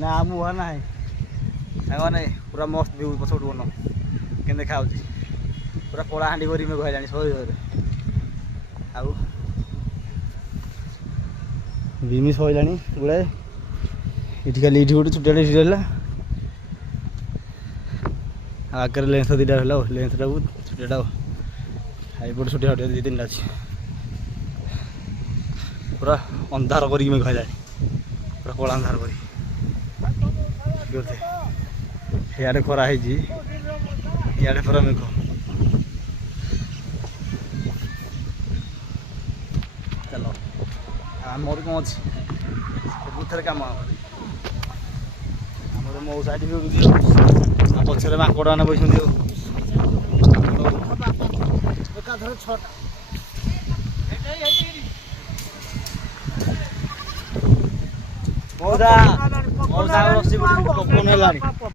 ना मुहा ना मैंने पूरा मस्त व्यू पछोट बन के देखा पूरा कला हाँ कर मेघ है सही आउ बिमी सैला गुड़ाए ये खाली ये गोटे छुट्टा रहा आगे लेंस दीटा रहा लेंस टाक छुट्टा एपटे छुट्टिया छुट्टिया दी तीन अच्छी पूरा अंधार कर मेघ है पूरा कला अंधार कर इे खरा है इे पूरा मेघ चलो आमर कौन अच्छे सबुथ कम आमर मो साइड पचर माकड़ मैंने बैठे मौसा मौसा रसी पकड़ है।